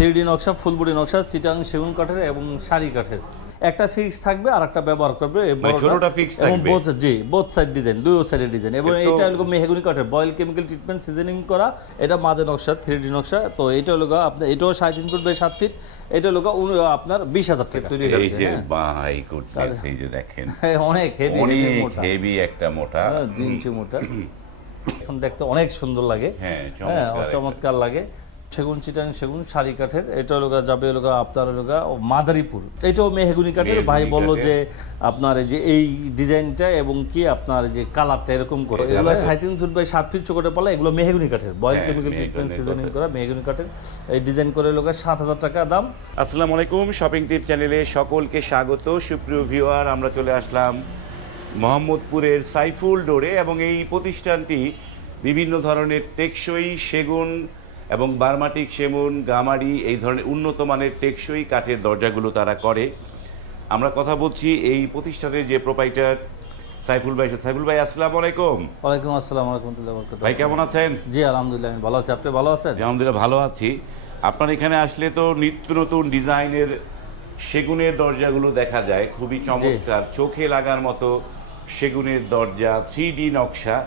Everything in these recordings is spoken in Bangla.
3D নকশা, ফুল বডি নকশা, চিটাং সেগুন কাঠের এবং শাড়ি কাঠের। একটা ফিক্স থাকবে আর একটা ব্যবহার করবে, ছোটটা ফিক্স থাকবে এবং বোথ সাইড ডিজাইন, দুই সাইডের ডিজাইন। এবং এটা হলো মেহগনি কাঠের বয়েল কেমিক্যাল ট্রিটমেন্ট সিজনিং করা। এটা মাঝে নকশা 3D নকশা। তো এটা হলো আপনার, এটাও 3.5 ফুট বাই 7 ফিট। এটা হলো আপনার 20,000 টাকা তৈরি হয়েছে। এই যে বাই গুডনেস, এই যে দেখেন অনেক হেভি, অনেক হেভি একটা মোটা 2 ইঞ্চি মোটা। এখন দেখতে অনেক সুন্দর লাগে, হ্যাঁ চমৎকার লাগে। সেগুন, চিটাং সেগুন, শাড়ি কাঠের। এটা হলো যাবে হলো আপনার হলো মাদারীপুর। এটাও মেহগুনি কাঠের। ভাই বললো যে আপনার এই যে এই ডিজাইনটা এবং কি আপনার যে কালারটা এরকম করে, এগুলো 3.5 ফুট বাই 7 ফিট চোখে পালা, এগুলো মেহগুনি কাঠের বয়েল কেমিক্যাল ট্রিটমেন্ট সিজনিং করা মেহগুনি কাঠের। এই ডিজাইন করে হলো 7,000 টাকা দাম। আসসালামু আলাইকুম, শপিং টিপ চ্যানেলে সকলকে স্বাগত। সুপ্রিয় ভিউয়ার, আমরা চলে আসলাম মোহাম্মদপুরের সাইফুল ডোরে এবং এই প্রতিষ্ঠানটি বিভিন্ন ধরনের টেকসই সেগুন এবং বার্মাটিক সেগুন, গামারি এই ধরনের উন্নত মানের টেকসই কাঠের দরজাগুলো তারা করে। আমরা কথা বলছি এই প্রতিষ্ঠানের যে প্রোপাইটার সাইফুল ভাই। সাইফুল ভাই, আসসালামু আলাইকুম। ওয়ালাইকুম আসসালাম ওয়া রাহমাতুল্লাহি ওয়া বারাকাতুহু। ভাই কেমন আছেন? জি আলহামদুলিল্লাহ, আমি ভালো আছি। আপনি ভালো আছেন? আলহামদুলিল্লাহ ভালো আছি। আপনার এখানে আসলে তো নিত্য নতুন ডিজাইনের সেগুনের দরজাগুলো দেখা যায়, খুবই চমৎকার, চোখে লাগার মতো সেগুনের দরজা, 3D নকশা।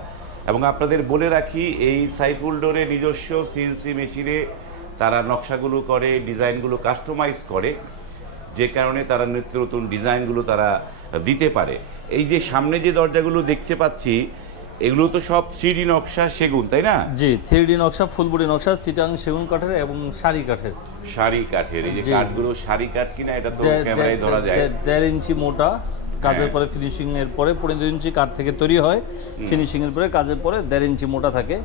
এবং আপনাদের বলে রাখি, এই সাইফুল ডোরে নিজস্ব সিএনসি মেশিনে তারা নকশাগুলো করে, ডিজাইনগুলো কাস্টমাইজ করে, যে কারণে তারা নিত্য নতুন ডিজাইনগুলো তারা দিতে পারে। এই যে সামনে যে দরজাগুলো দেখতে পাচ্ছি, এগুলো তো সব 3D নকশা সেগুন, তাই না? জি, 3D নকশা, ফুল বডি নকশা, চিটাং সেগুন কাঠের এবং শাড়ি কাঠের। শাড়ি কাঠের। এই যে কাঠগুলো শাড়ি কাঠ কিনা এটা তো ক্যামেরায় ধরা যায়। 1.5 ইঞ্চি মোটা, কাজের পরে ফিনিশিং এর পরে 2.5 ইঞ্চি কাঠ থেকে তৈরি হয়, ফিনিশিং এর পরে কাজের পরে 1.5 ইঞ্চি মোটা থাকে।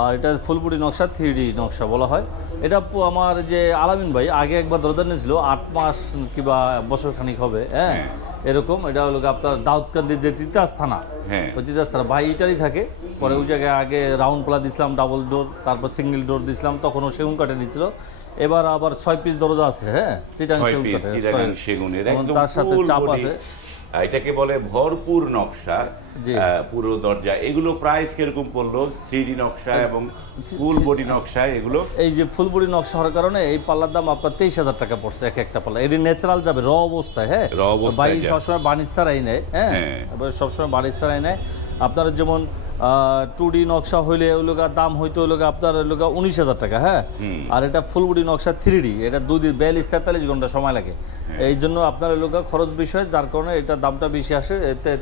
আর এটা ফুল বডি নকশা, 3D নকশা বলা হয়। এটা আমার যে আলামিন ভাই আগে একবার দরজা নিয়েছিল, 8 মাস কিংবা বছর খানিক হবে, হ্যাঁ এরকম। এটা হলো আপনার দাউদকান্দির যে তিতাস থানা, ওই তিতাস থানা ভাই ইটালি থাকে। পরে ওই জায়গায় আগে রাউন্ড প্লা দিছিলাম, ডাবল ডোর, তারপর সিঙ্গেল ডোর দিছিলাম, তখনও সেগুন কাঠে নিচ্ছিল। এবার আবার 6 পিস দরজা আছে, হ্যাঁ চিটাং সেগুনের, তার সাথে চাপ আছে। এটাকে বলে ভরপুর নকশা পুরো দরজা। এগুলো প্রাইস কিরকম পড়লো? 3D নকশা এবং ফুল বডি নকশা এগুলো। এই যে ফুল বডি নকশা হওয়ার কারণে এই পাল্লার দাম আপনার 23,000 টাকা পড়ছে এক একটা পাল্লা। এটি ন্যাচারাল যাবে র অবস্থায়, হ্যাঁ ভাই সবসময় বার্নিশ ছাড়াই নেয়, হ্যাঁ সবসময় বার্নিশ ছাড়াই নেয়। আপনার যেমন 2D নকশা হইলে ওই লোক দাম হইতো ওই লোক আপনার ওই লোক 19,000 টাকা, হ্যাঁ। আর এটা ফুল বডি নকশা 3D, এটা 2 দিন 42-43 ঘন্টা সময় লাগে। এই জন্য আপনার ওই লোক খরচ বিষয়, যার কারণে এটা দামটা বেশি আসে।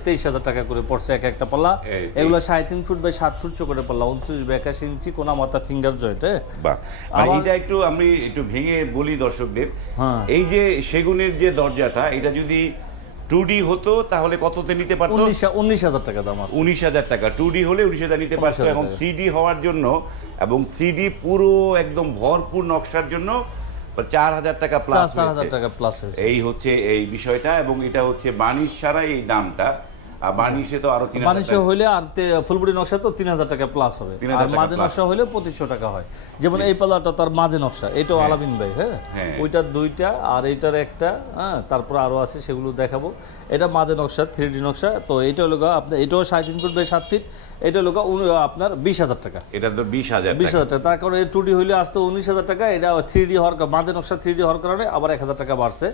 23,000 টাকা করে পড়ছে এক একটা পাল্লা। এগুলো 3.5 ফুট বাই 7 ফুট চোখের পাল্লা, 29 বাই 81 ইঞ্চি, কোনা মাথা ফিঙ্গার জয়েন্ট। এটা একটু আমি একটু ভেঙে বলি দর্শকদের, এই যে সেগুনের যে দরজাটা, এটা যদি 2D হতো তাহলে কততে নিতে পারতো? 19,000 টাকা দাম আছে। 19,000 টাকা 2D হলে 19,000 নিতে পারতো। এখন 3D হওয়ার জন্য এবং 3D পুরো একদম ভরপুর নকশার জন্য 4,000 টাকা প্লাস, 4,000 টাকা প্লাস। এই হচ্ছে এই বিষয়টা। এবং এটা হচ্ছে বার্নিশ ছাড়া এই দামটা, আর বার্নিশে তো আরো 3,000 বার্নিশে হইলে আর ফুল বডি নকশা তো 3,000 টাকা প্লাস হবে। আর মাঝে নকশা হইলে 2,500 টাকা হয়। যেমন এই পাল্লাটা তার মাঝে নকশা, এটাও আলামিন ভাই, হ্যাঁ ওইটার 2টা আর এইটার একটা, হ্যাঁ তারপর আরো আছে, সেগুলো দেখাবো। এটা মাঝে নকশা 3D নকশা। তো এটা হলো আপনার, এটাও 3.5 ফুট বাই 7 ফিট। এটা হলো আপনার 20,000 টাকা। এটা তো 20,000 টাকা। তার কারণে 2D হইলে আসতো 19,000 টাকা। এটা 3D হওয়ার মাঝে নকশা 3D হওয়ার কারণে আবার 1,000 টাকা বাড়ছে,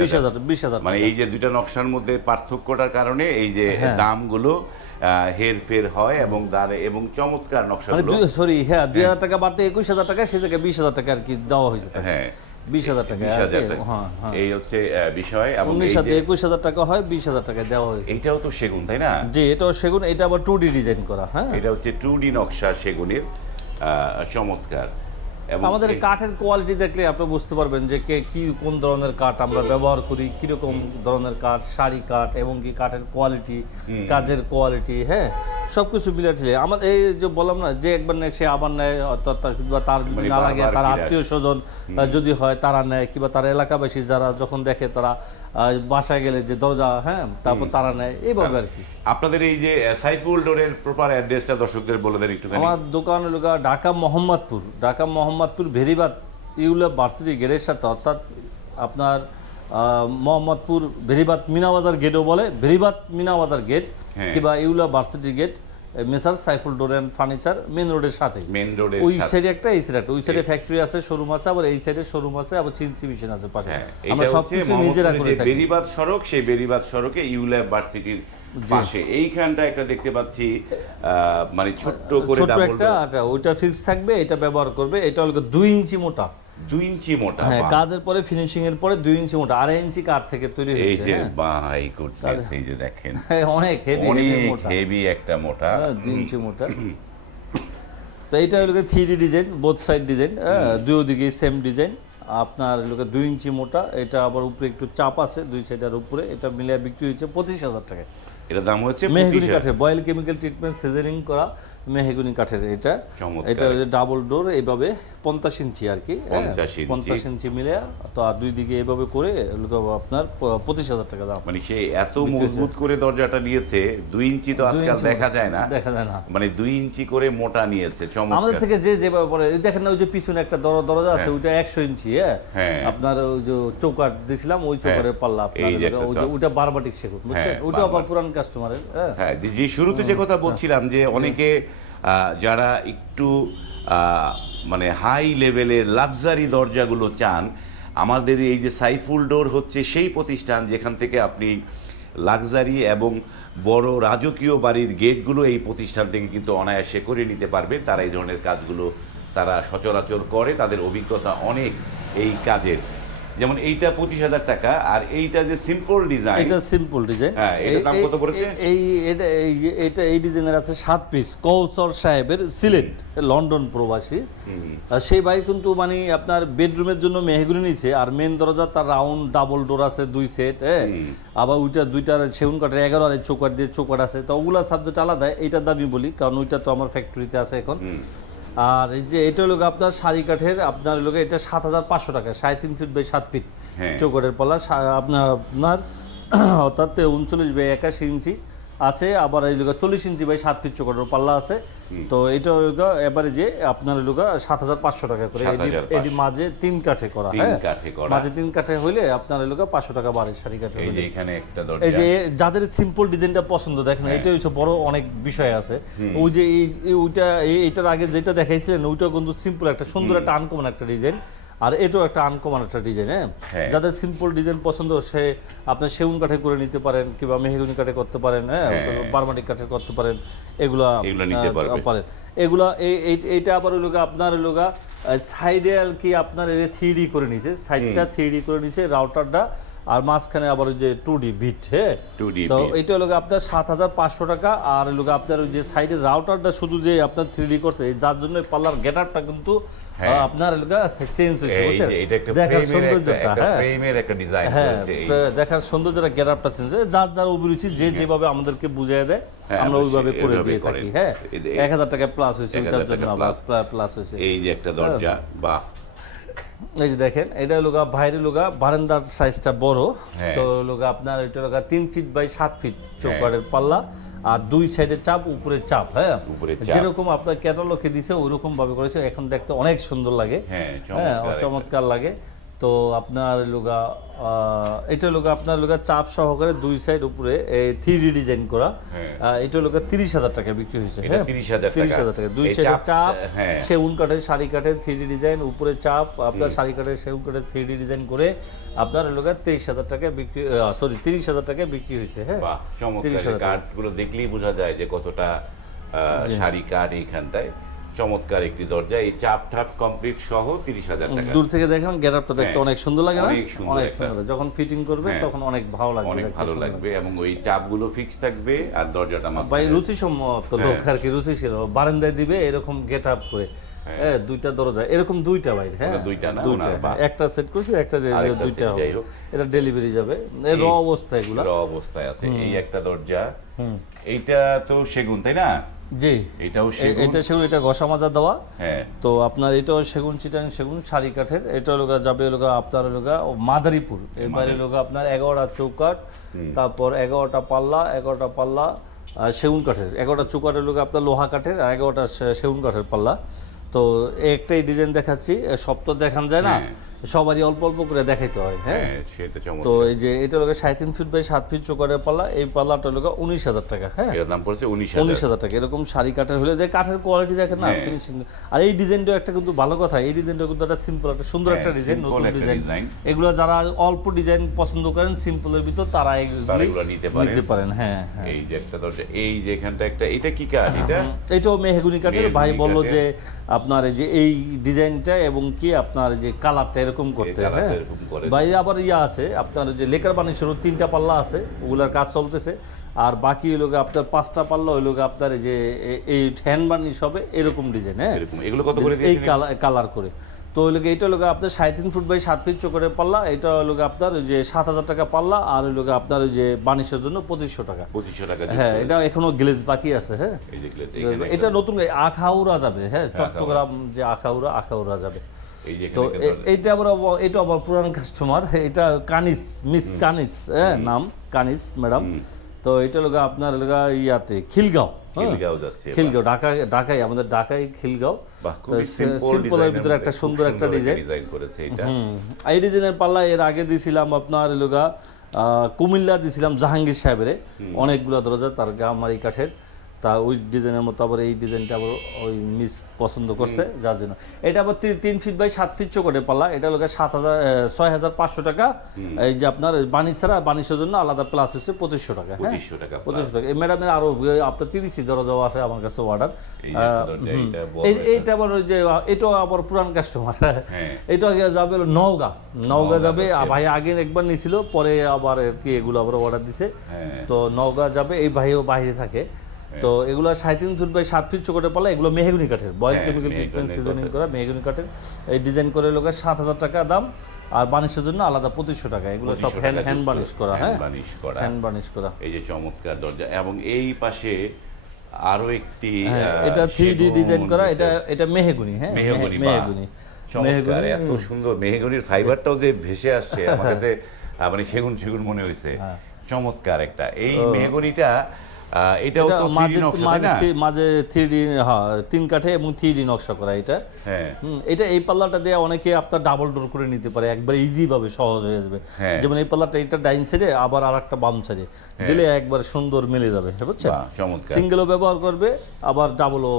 20,000 মানে এই যে দুইটা নকশার মধ্যে পার্থক্যটার কারণে এই যে দামগুলো হেরফের হয় এবং এবং চমৎকার নকশাগুলো, মানে সরি হ্যাঁ 2,000 টাকা বাড়তে 21,000 টাকা, সে থেকে 20,000 টাকা আর কি দেওয়া হয়েছে। হ্যাঁ 20,000 টাকা, এই হচ্ছে বিষয়। এবং 21,000 টাকা হয়, 20,000 টাকা দেওয়া হয়েছে। এইটাও তো সেগুন, তাই না? জি, এটাও সেগুন। এটা আবার 2D ডিজাইন করা, হ্যাঁ এটা হচ্ছে 2D নকশা সেগুনের, চমৎকার। আমাদের কাঠের কোয়ালিটি দেখলে আপনি বুঝতে পারবেন যে কি কোন ধরনের কাঠ আমরা ব্যবহার করি, কিরকম ধরনের কাঠ, শাড়ি কাঠ এবং কি কাঠের কোয়ালিটি, কাজের কোয়ালিটি, হ্যাঁ সবকিছু মিলাটিলে আমাদের এই যে বললাম না, যে একবার নেয় সে আবার নেয়, কিংবা তার যদি না লাগে, তার আত্মীয় স্বজন যদি হয় তারা নেয়, কিংবা তার এলাকাবাসী যারা যখন দেখে তারা বাসায় গেলে যে দরজা, হ্যাঁ তারপর তারা নেয়, এইভাবে আর কি। আপনাদের এই যে সাইফুল ডোরের প্রপার অ্যাড্রেসটা দর্শকদের বলে দেন একটু। আমার দোকান হলো ঢাকা মোহাম্মদপুর ভেরিবাদ ইউলা ভার্সিটি গেটের সাথে, অর্থাৎ আপনার মোহাম্মদপুর ভেরিবাদ মিনা বাজার গেটও বলে, ভেরিবাদ মিনা বাজার গেট কিংবা ইউলা varsity gate, messrs Saiful door and furniture main রোডের সাথে, মেন রোডের ওই সাইডে একটা এই সাইডে একটা, ওই সাইডে ফ্যাক্টরি আছে, শোরুম আছে, আবার এই সাইডে শোরুম আছে, আবার চিনচি মেশিন আছে পাশে। আমরা সবকিছু নিজেরা করে থাকি। বেরিবাদ সড়ক, সেই বেরিবাদ সড়কে ইউল্যাব ভার্সিটির পাশে এইখানটা একটা দেখতে পাচ্ছি মানে ছোট্ট করে ডাবল একটা, ওইটা ফিক্স থাকবে, এটা ব্যবহার করবে। এটা হলো 2 ইঞ্চি মোটা, 2 ইঞ্চি মোটা। হ্যাঁ, কাজের পরে ফিনিশিং এর পরে 2 ইঞ্চি মোটা, 2.5 ইঞ্চি কাঠ থেকে তৈরি হয়েছে। এই যে বাই গুডনেস, এই যে দেখেন অনেক হেভি, অনেক হেভি একটা মোটা, 2 ইঞ্চি মোটা। তো এটা হলো 3D design, both side design, দুই দিকে সেম ডিজাইন। আপনার হলো 2 ইঞ্চি মোটা, এটা আবার উপরে একটু চাপ আছে দুই সাইডের উপরে। এটা মিলিয়ে বিক্রি হয়েছে 25,000 টাকা। এটা দাম হচ্ছে মেহগনি কাঠের, বয়েল কেমিক্যাল ট্রিটমেন্ট সিজারিং করা মেহগনি কাঠের। এটা ডাবল ডোর, এইভাবে 50 ইঞ্চি আর কি, 50 ইঞ্চি মিলে। তো আর দুই দিকে এইভাবে করে আপনার 25,000 টাকা দাম। মানে সে এত মজবুত করে দরজাটা নিয়েছে, 2 ইঞ্চি তো আজকাল দেখা যায় না, মানে 2 ইঞ্চি করে মোটা নিয়েছে। চমৎকার। আমাদের থেকে যেভাবে পরে দেখেন না, ওই যে পিছনে একটা দরজা আছে, ওইটা 100 ইঞ্চি। হ্যাঁ, আপনার ওই যে চৌকাঠ দিছিলাম, ওই চৌকাঠের পাল্লা আপনার ওইটা বারবাটিক সেগুন, বুঝছেন? ওইটা আবার পুরান কাস্টমারের। হ্যাঁ, যে শুরুতে যে কথা বলছিলাম যে অনেকে যারা একটু মানে হাই লেভেলের লাক্সারি দরজাগুলো চান, আমাদের এই যে সাইফুল ডোর হচ্ছে সেই প্রতিষ্ঠান যেখান থেকে আপনি লাক্সারি এবং বড় রাজকীয় বাড়ির গেটগুলো এই প্রতিষ্ঠান থেকে কিন্তু অনায়াসে করে নিতে পারবে। তারা এই ধরনের কাজগুলো তারা সচরাচর করে, তাদের অভিজ্ঞতা অনেক এই কাজের। যেমন এইটা 25,000 টাকা, আর এইটা যে সিম্পল ডিজাইন, এটা সিম্পল ডিজাইন, হ্যাঁ, এটার দাম কত পড়েছে? এই ডিজাইনের আছে 7 পিস। কৌসর সাহেবের, সিলেট, লন্ডন প্রবাসী, সেই ভাই কিন্তু মানে আপনার বেডরুমের জন্য মেহগনি নিয়েছে। আর মেন দরজা তার রাউন্ড ডাবল ডোর আছে 2 সেট, আবার ওইটা 2টার সেগুন কাঠের 11 আর চৌকাঠ দিয়ে চৌকাঠ আছে। তো ওগুলা সাবজেক্ট আলাদা, এইটার দামই বলি কারণ ওইটা তো আমার ফ্যাক্টরিতে আছে এখন। আর এই যে এটা হলো আপনার শাড়ি কাঠের, আপনার হলো এটা 7,500 টাকা, 3.5 ফিট বাই 7 ফিট চৌকাঠের পাল্লা। আপনার অর্থাৎ 39 বাই 81 ইঞ্চি আছে। আবার এই লোক 40 ইঞ্চি বাই 7 ফিট চৌকাঠের পাল্লা আছে। তো এটা হলো এবারে যে আপনার হলো 7,500 টাকা করে। এটি মাঝে 3 কাঠে করা, হ্যাঁ, মাঝে 3 কাঠে হইলে আপনার হলো 500 টাকা বাড়ে শাড়ি কাঠে। এই যে এখানে একটা দরজা, এই যে যাদের সিম্পল ডিজাইনটা পছন্দ, দেখেন এটা হচ্ছে বড় অনেক বিষয় আছে। ওই যে ওইটা এইটার আগে যেটা দেখাইছিলেন ওইটা কিন্তু সিম্পল একটা সুন্দর একটা আনকমন একটা ডিজাইন, আর এটাও একটা আনকমন একটা ডিজাইন। হ্যাঁ, যাদের সিম্পল ডিজাইন পছন্দ সে আপনার সেগুন কাঠে করে নিতে পারেন, কিংবা মেহগনি কাঠে করতে পারেন, হ্যাঁ, বারমাটিক কাঠে করতে পারেন, এগুলা নিতে পারেন। এগুলা এইটা আবার হলো আপনার হলো সাইডে আর কি আপনার 3D করে নিছে, সাইডটা 3D করে নিছে রাউটারটা, আর মাঝখানে আবার ওই যে 2D বিট। হ্যাঁ, তো এইটা হলো আপনার 7,500 টাকা। আর হলো আপনার ওই যে সাইডের রাউটারটা শুধু যে আপনার 3D করছে, যার জন্য পাল্লার গেটআপটা কিন্তু আপনার চেঞ্জ হয়েছে, দেখার সৌন্দর্যটা, দেখার সৌন্দর্যটা গেটআপটা চেঞ্জ হয়েছে। যার যার অভিরুচি যে যেভাবে আমাদেরকে বুঝিয়ে দেয় আমরা ওইভাবে করে দিয়ে থাকি। হ্যাঁ, 1,000 টাকা প্লাস হয়েছে, ওইটার জন্য প্লাস হয়েছে। এই যে একটা দরজা, বাহ, এই যে দেখেন এটা হলো বাইরে লোগা বারান্দার সাইজটা বড়। তো লোগা আপনার এটা লোগা 3 ফিট বাই 7 ফিট চৌকাঠের পাল্লা, আর 2 সাইডে চাপ, উপরে চাপ। হ্যাঁ, যেরকম আপনার ক্যাটালগে দিছে ওইরকম ভাবে করেছে, এখন দেখতে অনেক সুন্দর লাগে, হ্যাঁ, চমৎকার লাগে। তো আপনার লোগা এটা লোগা আপনার লোগা চাপ সহকারে 2 সাইড উপরে 3D ডিজাইন করা। এটা লোগা 30,000 টাকা বিক্রি হয়েছে। হ্যাঁ, 30,000 টাকা, 2 সাইডে চাপ, সেগুন কাঠের, শাড়ি কাঠের 3D ডিজাইন, উপরে চাপ আপনার শাড়ি কাঠের, সেগুন কাঠের 3D ডিজাইন করে আপনার লোগা 23,000 টাকা বিক্রি, সরি 30,000 টাকা বিক্রি হয়েছে। হ্যাঁ, 30,000 কাঠগুলো দেখলেই বোঝা যায় যে কতটা শাড়ি কাঠ এইখানটায়। চমৎকার একটি দরজা, এই চাপ ঠাপ কমপ্লিট সহ 30,000 টাকা। দূর থেকে দেখেন গেটআপটা দেখতে অনেক সুন্দর লাগে না? অনেক সুন্দর, যখন ফিটিং করবে তখন অনেক ভালো লাগবে, অনেক ভালো লাগবে। এবং ওই চাপগুলো ফিক্স থাকবে, আর দরজাটা ভাই রুচিসম্মত লোক আর কি, রুচিশীল, বারান্দায় দিবে এরকম গেটআপ করে। হ্যাঁ, 2টা দরজা এরকম, 2টা ভাই। হ্যাঁ, 2টা, একটা সেট করছি, একটা 2টা হবে, এটা ডেলিভারি যাবে। এই র অবস্থায়, এগুলো র অবস্থায় আছে। এই একটা দরজা, এইটা তো সেগুন, তাই না? জি, এটাও সেগুন, এটা সেগুন, এটা ঘষা মাজা দেওয়া। হ্যাঁ, তো আপনার এটাও সেগুন, চিটাং সেগুন, শাড়ি কাঠের। এটা লোগা যাবে লোগা আপনার লোগা মাদারীপুর। এবারে লোগা আপনার 11টা চৌকাঠ, তারপর 11টা পাল্লা সেগুন কাঠের, 11টা চৌকাঠের লোগা আপনার লোহা কাঠের, আর 11টা সেগুন কাঠের পাল্লা। তো একটাই ডিজাইন দেখাচ্ছি, সব তো দেখান যায় না। সবারই অল্প অল্প করে দেখাইতে হয়। হ্যাঁ, সেটা তো চমৎকার। এই যে এটা লোকে 3.5 ফিট বাই 7 ফিট চোকারের পাল্লা, এই পাল্লাটা লোকে 19,000 টাকা। হ্যাঁ, এর দাম পড়ছে 19,000 19,000 টাকা। এরকম শাড়ি কাঠের হলে দেখ, কাঠের কোয়ালিটি দেখেন না, ফিনিশিং। আর এই ডিজাইনটাও একটা কিন্তু ভালো কথা, এই ডিজাইনটা কিন্তু একটা সিম্পল, একটা সুন্দর একটা ডিজাইন, নতুন ডিজাইন। এগুলো যারা অল্প ডিজাইন পছন্দ করেন সিম্পলের ভিতর, তারা এগুলো নিতে পারেন। হ্যাঁ, এই যে একটা দরজা, এই যে এখানটা একটা, এটা কি কাঠ? এটাও মেহগুনি কাঠের। ভাই বললো যে আপনার এই যে এই ডিজাইনটা এবং কি আপনার যে কালারটা এরকম করতে। হ্যাঁ ভাই, আবার আছে আপনার যে লেকার বানিশেরও 3টা পাল্লা আছে, ওগুলার কাজ চলতেছে। আর বাকি ওই লোক আপনার 5টা পাল্লা, ওই লোক আপনার এই যে এই হ্যান্ড বানিশ হবে এরকম ডিজাইন। হ্যাঁ, এগুলো কত করে এই কালার করে। তো ওই লোক এইটা লোক আপনার 3.5 ফুট বাই 7 ফিট চোখের পাল্লা, এটা লোক আপনার ওই যে 7,000 টাকা পাল্লা। আর ওই লোক আপনার ওই যে বানিশের জন্য 2500 টাকা। 2500 টাকা। হ্যাঁ, এটা এখনো গ্লেজ বাকি আছে। হ্যাঁ, এটা নতুন আখাউড়া যাবে। হ্যাঁ, চট্টগ্রাম যে আখাউড়া যাবে। তো এইটা আবার পুরান কাস্টমার, এটা কানিস, মিস কানিস, হ্যাঁ নাম কানিস ম্যাডাম। তো এটা লোক আপনার ইয়াতে খিলগাঁও, খিলগাঁও ঢাকায়, আমাদের ঢাকায় খিলগাঁও। সিম্পলের ভিতরে একটা সুন্দর একটা ডিজাইন করেছে এটা। এই ডিজাইনের পাল্লা এর আগে দিছিলাম আপনার লোকা কুমিল্লা দিছিলাম জাহাঙ্গীর সাহেবের, অনেকগুলো দরজা তার গামারি কাঠের। তা ওই ডিজাইনের মতো আবার এই ডিজাইনটা আবার ওই মিস পছন্দ করছে, যার জন্য এটা আবার 3 ফিট বাই 7 ফিট চোখের পাল্লা। এটা লোকের 6,500 টাকা। এই যে আপনার বানিশ ছাড়া, বানিশের জন্য আলাদা প্লাস হচ্ছে 2500 টাকা। 2500 টাকা। এই ম্যাডামের আরো আপনার পিভিসি দরজাও আছে আমার কাছে অর্ডার। এইটা আবার ওই যে এটাও আবার পুরান কাস্টমার। এটা যাবে নওগাঁ যাবে। ভাই আগে একবার নিয়েছিল, পরে আবার আর কি এগুলো আবার অর্ডার দিছে। তো নওগাঁ যাবে, এই ভাইও বাইরে থাকে। তো এগুলো 3.5 ফুট বাই 7 ফিট চোখের পাল্লা, এগুলো মেহগুনি কাঠের, বয়েল কেমিক্যাল ট্রিটমেন্ট সিজনিং করা মেহগুনি কাঠের। এই ডিজাইন করে লোকের 7,000 টাকা দাম। আর বানিশের জন্য আলাদা 2500 টাকা। এগুলো সব হ্যান্ড বানিশ করা। হ্যাঁ, হ্যান্ড বানিশ করা। এই যে চমৎকার দরজা, এবং এই পাশে আরো একটি, এটা 3D ডিজাইন করা। এটা মেহগুনি। হ্যাঁ, মেহগুনি চমৎকার, এত সুন্দর মেহগুনির ফাইবারটাও যে ভেসে আসছে আমার কাছে, মানে সেগুন মনে হয়েছে। চমৎকার একটা এই মেহগুনিটা। এটাও তো 3D নকশা, তাই না? মাঝে 3D, হ্যাঁ 3 কাঠে এবং 3D নকশা করা এটা। হ্যাঁ, এটা এই পাল্লাটা দিয়ে অনেকে আপনার ডাবল ডোর করে নিতে পারে, একবার ইজি ভাবে, সহজ হয়ে যাবে। যেমন এই পাল্লাটা, এটা ডাইন সাইডে আবার আরেকটা বাম সাইডে দিলে একবার সুন্দর মিলে যাবে, বুঝছেন? চমৎকার। সিঙ্গেলও ব্যবহার করবে, আবার ডাবলও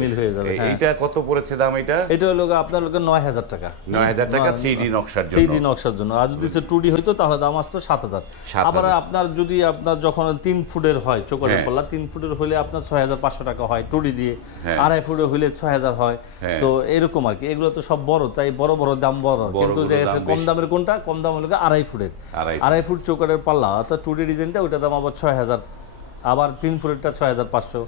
মিল হয়ে যাবে। এইটা কত পড়েছে দাম? এটা হলো আপনার 9,000 টাকা। 9,000 টাকা 3D নকশার জন্য। আর যদি 2D হইতো তাহলে দাম আসতো 7,000। আবার আপনার যদি আপনার যখন 3 ফুটের হয় চোখের পাল্লা, 3 ফুটের হলে আপনার 6,500 টাকা হয় 2D দিয়ে। 2.5 ফুটের হইলে 6,000 হয়। তো এরকম আর কি। এগুলো তো সব বড়, তাই বড় দাম বড়। কিন্তু কম দামের কোনটা? কম দাম হলো 2.5 ফুটের। 2.5 ফুট চোখের পাল্লা, অর্থাৎ 2D ডিজাইনটা, ওইটা দাম আবার 6,000। আবার 3 ফুটেরটা 6,500।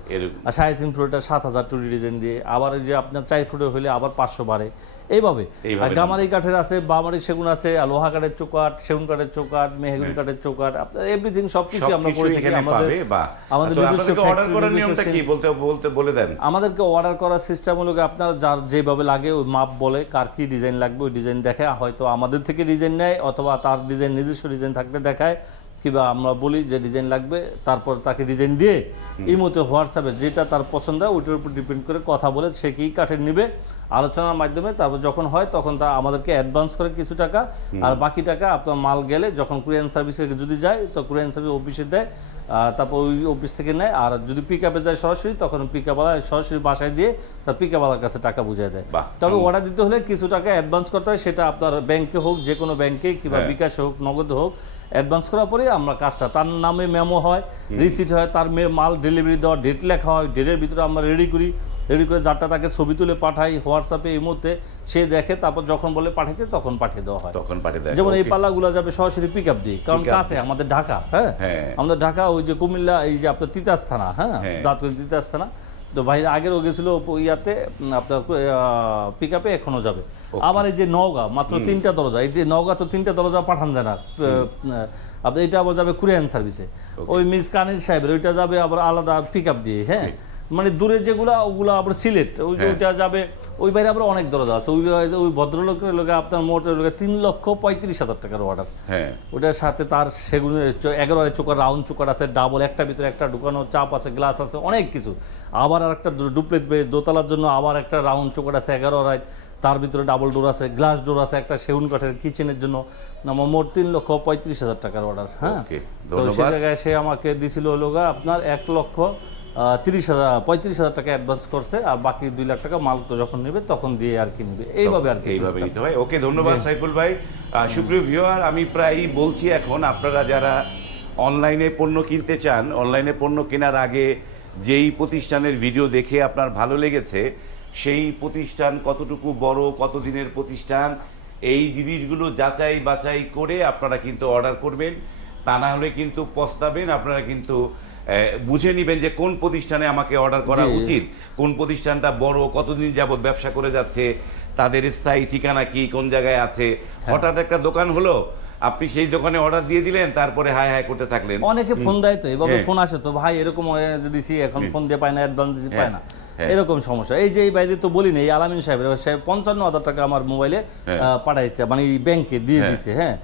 আর 3.5 ফুটেরটা 7,000 2D ডিজাইন দিয়ে। আবার যে আপনার 4 ফুটের হলে আবার 500 বাড়ে। এইভাবে গামারি কাঠের আছে, বামারি সেগুন আছে, লোহা কাঠের চৌকাঠ, সেগুন কাঠের চৌকাঠ, মেহগুনি কাঠের চৌকাঠ, আপনার এভরিথিং সবকিছু আমরা করে থাকি। আমাদের নিজস্ব অর্ডার করার নিয়মটা কি বলে দেন? আমাদেরকে অর্ডার করার সিস্টেম হলো আপনার যার যেভাবে লাগে ওই মাপ বলে, কার কি ডিজাইন লাগবে ওই ডিজাইন দেখে, হয়তো আমাদের থেকে ডিজাইন নেয় অথবা তার ডিজাইন নিজস্ব ডিজাইন থাকলে দেখায়, কিংবা আমরা বলি যে ডিজাইন লাগবে, তারপর তাকে ডিজাইন দিয়ে এই মতো হোয়াটসঅ্যাপে যেটা তার পছন্দ হয় ওইটার উপর ডিপেন্ড করে কথা বলে সে কি কাঠের নিবে আলোচনার মাধ্যমে। তারপর যখন হয় তখন তা আমাদেরকে অ্যাডভান্স করে কিছু টাকা, আর বাকি টাকা আপনার মাল গেলে যখন কুরিয়ার সার্ভিসে যদি যায় তো কুরিয়ার সার্ভিস অফিসে দেয়, তারপর ওই অফিস থেকে নেয়। আর যদি পিক আপে যায় সরাসরি, তখন পিক আপওয়ালা সরাসরি বাসায় দিয়ে তার পিক আপওয়ালার কাছে টাকা বুঝিয়ে দেয়। তবে অর্ডার দিতে হলে কিছু টাকা অ্যাডভান্স করতে হয়, সেটা আপনার ব্যাংকে হোক, যে কোনো ব্যাংকে, কিংবা বিকাশে হোক, নগদে হোক। অ্যাডভান্স করার পরে আমরা কাজটা, তার নামে মেমো হয়, রিসিট হয়, তার মাল ডেলিভারি দেওয়া ডেট লেখা হয়, ডেটের ভিতরে আমরা রেডি করে যারটা তাকে ছবি তুলে পাঠাই হোয়াটসঅ্যাপে, এই মুহূর্তে সে দেখে, তারপর যখন বলে পাঠাইতে তখন পাঠিয়ে দেওয়া হয়। যেমন এই পাল্লাগুলো যাবে সরাসরি পিক আপ দিয়ে, কারণ কাছে আমাদের ঢাকা। হ্যাঁ, আমাদের ঢাকা ওই যে কুমিল্লা, এই যে আপনার তিতাস থানা, হ্যাঁ দাঁতগঞ্জ তিতাস থানা। তো বাইরে আগেরও গেছিল ইয়াতে আপনার পিক আপে, এখনো যাবে। আবার এই যে নওগাঁ, মাত্র 3টা দরজা। এই যে নওগাঁ তো 3টা দরজা পাঠান যায় না, আপনার এটা আবার যাবে কুরিয়ার সার্ভিসে, ওই মিস কানিজ সাহেবের, ওইটা যাবে আবার আলাদা পিক আপ দিয়ে। হ্যাঁ, মানে দূরে যেগুলা ওগুলো আবার সিলেট, ওইটা যাবে। ওই বাইরে আবার অনেক দরজা আছে। ওই ভদ্রলোকের লোকে আপনার মোট 3,35,000 টাকার অর্ডার। ওটার সাথে তার সেগুলো 11 চোকার রাউন্ড চোকার আছে, ডাবল, একটা ভিতরে একটা ঢুকানো, চাপ আছে, গ্লাস আছে, অনেক কিছু। আবার আর একটা ডুপ্লেক্স দোতলার জন্য আবার একটা রাউন্ড চোকার আছে 11। তার ভিতরে ডাবল ডোর আছে, গ্লাস ডোর আছে, একটা সেগুন কাঠের কিচেনের জন্য আমার মোট 3,35,000 টাকার অর্ডার। হ্যাঁ, তো সেই জায়গায় সে আমাকে দিছিল হলো আপনার 1,35,000 টাকা অ্যাডভান্স করছে, আর বাকি 2 লাখ টাকা মাল যখন নেবে তখন দিয়ে আর কি নেবে, এইভাবে আর কি এইভাবে নিতে হয়। ওকে, ধন্যবাদ সাইফুল ভাই। সুপ্রিয় ভিউয়ার, আমি প্রায়ই বলছি এখন আপনারা যারা অনলাইনে পণ্য কিনতে চান, অনলাইনে পণ্য কেনার আগে যেই প্রতিষ্ঠানের ভিডিও দেখে আপনার ভালো লেগেছে সেই প্রতিষ্ঠান কতটুকু বড়, কতদিনের প্রতিষ্ঠান, এই জিনিসগুলো যাচাই বাছাই করে আপনারা কিন্তু অর্ডার করবেন। তা না হলে কিন্তু পস্তাবেন। আপনারা কিন্তু বুঝে নেবেন যে কোন প্রতিষ্ঠানে আমাকে অর্ডার করা উচিত, কোন প্রতিষ্ঠানটা বড়, কতদিন যাবত ব্যবসা করে যাচ্ছে, তাদের স্থায়ী ঠিকানা কি, কোন জায়গায় আছে। হঠাৎ একটা দোকান হলো, আপনি সেই দোকানে অর্ডার দিয়ে দিলেন, তারপরে হাই হাই করতে থাকলেন। অনেকে ফোন দেয় তো, এভাবে ফোন আসে তো, ভাই এরকম দিছি, এখন ফোন দিয়ে পায় না, অ্যাডভান্স দিছি পায় না, এরকম সমস্যা। এই যে এই বাইরে তো বলি না, এই আলামিন সাহেব 55,000 টাকা আমার মোবাইলে পাঠাইছে, মানে ব্যাংকে দিয়ে দিছে। হ্যাঁ,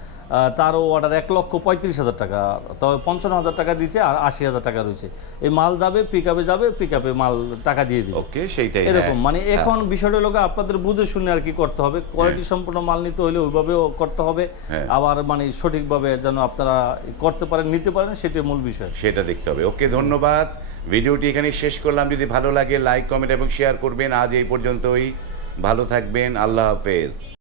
তারও অর্ডার 1,35,000 টাকা, তবে 55,000 টাকা দিছে আর 80,000 টাকা রয়েছে। এই মাল যাবে পিকআপে, যাবে পিকআপে মাল টাকা দিয়ে দিবে। ওকে, সেইটাই এরকম। মানে এখন বিষয়টা লোক আপনাদের বুঝে শুনে আর কি করতে হবে। কোয়ালিটি সম্পূর্ণ মাল নিতে হলে ওইভাবেও করতে হবে, আবার মানে সঠিকভাবে যেন আপনারা করতে পারেন, নিতে পারেন, সেটাই মূল বিষয়, সেটা দেখতে হবে। ওকে, ধন্যবাদ। ভিডিওটি এখানে শেষ করলাম। যদি ভালো লাগে লাইক, কমেন্ট এবং শেয়ার করবেন। আজ এই পর্যন্তই। ভালো থাকবেন। আল্লাহ হাফেজ।